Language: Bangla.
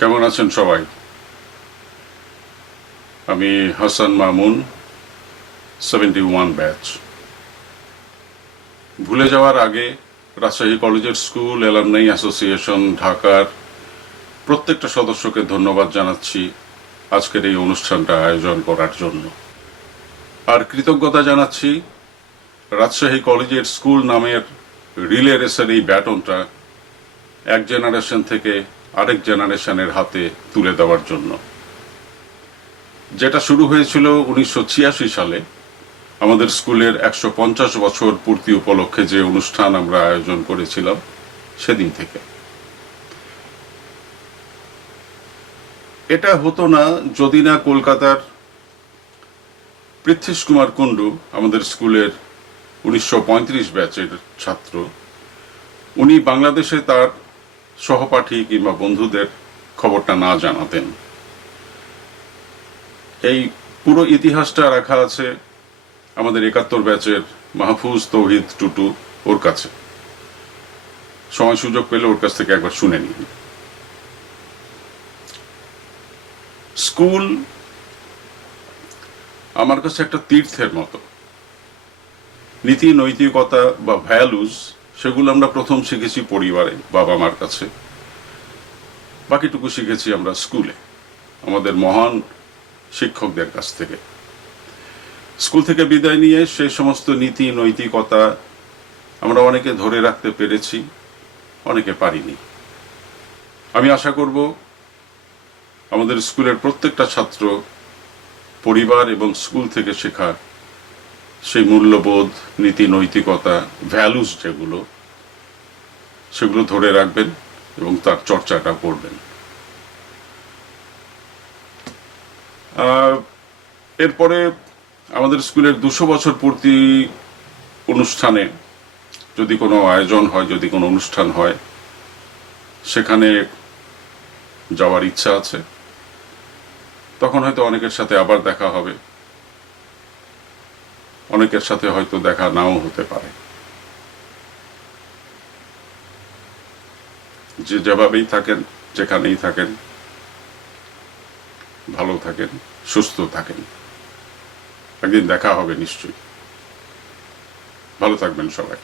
কেমন আছেন সবাই? আমি হাসান মামুন, 71 ব্যাচ। ভুলে যাওয়ার আগে রাজশাহী কলেজের স্কুল অ্যালামনাই অ্যাসোসিয়েশন ঢাকার প্রত্যেকটা সদস্যকে ধন্যবাদ জানাচ্ছি আজকের এই অনুষ্ঠানটা আয়োজন করার জন্য। আর কৃতজ্ঞতা জানাচ্ছি রাজশাহী কলেজের স্কুল নামের রিলে রেসের এই ব্যাটনটা এক জেনারেশন থেকে আরেক জেনারেশনের হাতে তুলে দেওয়ার জন্য। যেটা শুরু হয়েছিল 1986 সালে আমাদের স্কুলের 150 বছর পূর্তি উপলক্ষে, যে অনুষ্ঠান আমরা আয়োজন করেছিলাম সেদিন থেকে। এটা হতো না যদি না কলকাতার পৃথ্বীশ কুমার কুণ্ডু, আমাদের স্কুলের 1935 ব্যাচের ছাত্র, উনি বাংলাদেশে তার সহপাঠী কিংবা বন্ধুদের খবরটা না জানাতেন। এই পুরো ইতিহাসটা রাখা আছে আমাদের 71 ব্যাচের মাহফুজ তৌহিদ টুটু, ওর কাছে। সময় সুযোগ পেলে ওর কাছ থেকে একবার শুনে নিন। স্কুল আমার কাছে একটা তীর্থের মতো। নীতি নৈতিকতা বা ভ্যালুজ, সেগুলো আমরা প্রথম শিখেছি পরিবারে, বাবা মার কাছে। বাকিটুকু শিখেছি আমরা স্কুলে আমাদের মহান শিক্ষকদের কাছ থেকে। স্কুল থেকে বিদায় নিয়ে সেই সমস্ত নীতি নৈতিকতা আমরা অনেকে ধরে রাখতে পেরেছি, অনেকে পারিনি। আমি আশা করব আমাদের স্কুলের প্রত্যেকটা ছাত্র পরিবার এবং স্কুল থেকে শেখা সেই মূল্যবোধ, নীতি নৈতিকতা, ভ্যালুস যেগুলো, সেগুলো ধরে রাখবেন এবং তার চর্চাটা করবেন। এরপরে আমাদের স্কুলের 200 বছর পূর্তি অনুষ্ঠানে যদি কোনো আয়োজন হয়, যদি কোনো অনুষ্ঠান হয়, সেখানে যাওয়ার ইচ্ছা আছে। তখন হয়তো অনেকের সাথে আবার দেখা হবে, অনেকের সাথে হয়তো দেখা নাও হতে পারে। যে যেভাবেই থাকেন, যেখানেই থাকেন, ভালো থাকেন, সুস্থ থাকেন। একদিন দেখা হবে নিশ্চয়ই। ভালো থাকবেন সবাই।